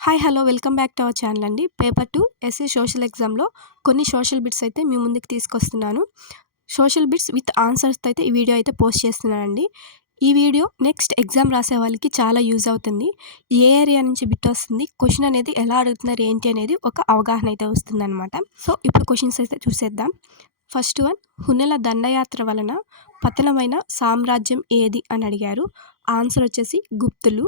Hi hello welcome back to our channel అండి. Paper 2 SA social ఎగ్జామ్లో కొన్ని social bits అయితే మీ ముందుకు తీసుకొస్తున్నాను. సోషల్ బిట్స్ విత్ ఆన్సర్స్తో అయితే ఈ వీడియో అయితే పోస్ట్ చేస్తున్నానండి. ఈ వీడియో నెక్స్ట్ ఎగ్జామ్ రాసే వాళ్ళకి చాలా యూజ్ అవుతుంది. ఏ ఏరియా నుంచి బిట్ వస్తుంది, క్వశ్చన్ అనేది ఎలా అడుగుతున్నారు ఏంటి అనేది ఒక అవగాహన అయితే వస్తుందన్నమాట. సో ఇప్పుడు క్వశ్చన్స్ అయితే చూసేద్దాం. ఫస్ట్ వన్, హునెల దండయాత్ర వలన పతనమైన సామ్రాజ్యం ఏది అని అడిగారు. ఆన్సర్ వచ్చేసి గుప్తులు.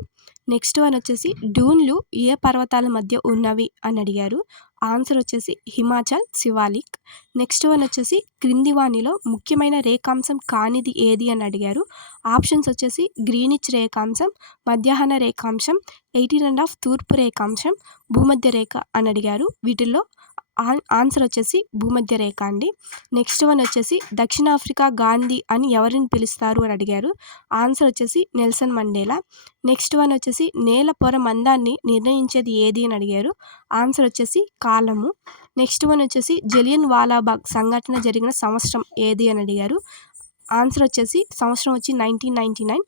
నెక్స్ట్ వన్ వచ్చేసి డూన్లు ఏ పర్వతాల మధ్య ఉన్నవి అని అడిగారు. ఆన్సర్ వచ్చేసి హిమాచల్, శివాలిక్. నెక్స్ట్ వన్ వచ్చేసి క్రింది వానిలో ముఖ్యమైన రేఖాంశం కానిది ఏది అని అడిగారు. ఆప్షన్స్ వచ్చేసి గ్రీనిచ్ రేఖాంశం, మధ్యాహ్న రేఖాంశం, 18½ తూర్పు రేఖాంశం, భూమధ్య రేఖ అని అడిగారు. వీటిల్లో ఆన్సర్ వచ్చేసి భూమధ్య రేఖ అండి. నెక్స్ట్ వన్ వచ్చేసి దక్షిణాఫ్రికా గాంధీ అని ఎవరిని పిలుస్తారు అని అడిగారు. ఆన్సర్ వచ్చేసి నెల్సన్ మండేలా. నెక్స్ట్ వన్ వచ్చేసి నేల పొర మందాన్ని నిర్ణయించేది ఏది అని అడిగారు. ఆన్సర్ వచ్చేసి కాలము. నెక్స్ట్ వన్ వచ్చేసి జలియన్ వాలాబాగ్ సంఘటన జరిగిన సంవత్సరం ఏది అని అడిగారు. ఆన్సర్ వచ్చేసి సంవత్సరం వచ్చి 1999,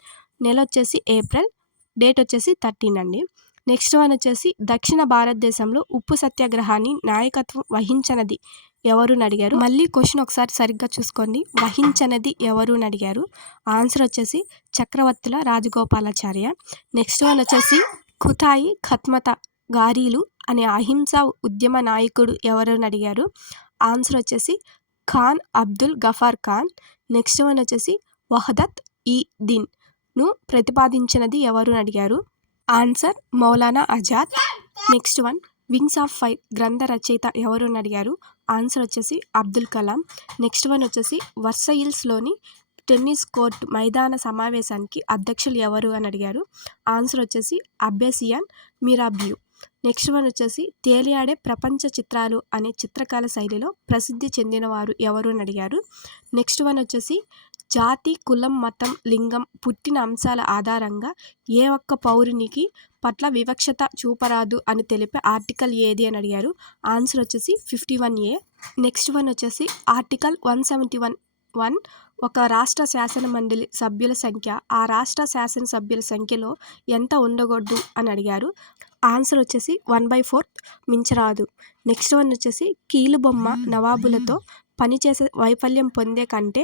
నెల వచ్చేసి ఏప్రిల్, డేట్ వచ్చేసి 13 అండి. నెక్స్ట్ వన్ వచ్చేసి దక్షిణ భారతదేశంలో ఉప్పు సత్యాగ్రహాన్ని నాయకత్వం వహించనది ఎవరు అని అడిగారు. మళ్ళీ క్వశ్చన్ ఒకసారి సరిగ్గా చూసుకోండి. వహించనది ఎవరు అని అడిగారు. ఆన్సర్ వచ్చేసి చక్రవర్తుల రాజగోపాలాచార్య. నెక్స్ట్ వన్ వచ్చేసి ఖుతాయి ఖత్మత గారీలు అనే అహింసా ఉద్యమ నాయకుడు ఎవరు అని అడిగారు. ఆన్సర్ వచ్చేసి ఖాన్ అబ్దుల్ గఫార్ ఖాన్. నెక్స్ట్ వన్ వచ్చేసి వహదత్ ఈ దిన్ను ప్రతిపాదించినది ఎవరు అని అడిగారు. Answer Maulana Azad. Next one, wings of fire గ్రంథ రచయిత ఎవరు అని అడిగారు. ఆన్సర్ వచ్చేసి అబ్దుల్ కలాం. నెక్స్ట్ వన్ వచ్చేసి వర్సైల్స్లోని టెన్నిస్ కోర్టు మైదాన సమావేశానికి అధ్యక్షులు ఎవరు అని అడిగారు. ఆన్సర్ వచ్చేసి అబ్బేసియాన్ మిరాబ్యూ. నెక్స్ట్ వన్ వచ్చేసి తేలియాడే ప్రపంచ చిత్రాలు అనే చిత్రకళ శైలిలో ప్రసిద్ధి చెందినవారు ఎవరు అని అడిగారు. నెక్స్ట్ వన్ వచ్చేసి జాతి, కులం, మతం, లింగం, పుట్టిన అంశాల ఆధారంగా ఏ ఒక్క పౌరునికి పట్ల వివక్షత చూపరాదు అని తెలిపే ఆర్టికల్ ఏది అని అడిగారు. ఆన్సర్ వచ్చేసి 51A. నెక్స్ట్ వన్ వచ్చేసి ఆర్టికల్ 171 ఒక రాష్ట్ర శాసన మండలి సభ్యుల సంఖ్య ఆ రాష్ట్ర శాసన సభ్యుల సంఖ్యలో ఎంత ఉండకూడదు అని అడిగారు. ఆన్సర్ వచ్చేసి 1/4 మించరాదు. నెక్స్ట్ వన్ వచ్చేసి కీలుబొమ్మ నవాబులతో పనిచేసే వైఫల్యం పొందే కంటే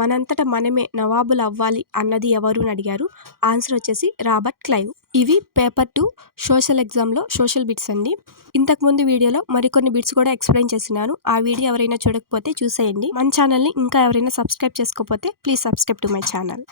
మనంతట మనమే నవాబులు అవ్వాలి అన్నది ఎవరు అని అడిగారు. ఆన్సర్ వచ్చేసి రాబర్ట్ క్లైవ్. ఇవి పేపర్ 2 సోషల్ ఎగ్జామ్లో సోషల్ బిట్స్ అండి. ఇంతకుముందు వీడియోలో మరికొన్ని బిట్స్ కూడా ఎక్స్ప్లెయిన్ చేసినాను. ఆ వీడియో ఎవరైనా చూడకపోతే చూసేయండి. మన ఛానల్ని ఇంకా ఎవరైనా సబ్స్క్రైబ్ చేసుకోకపోతే please subscribe to my channel.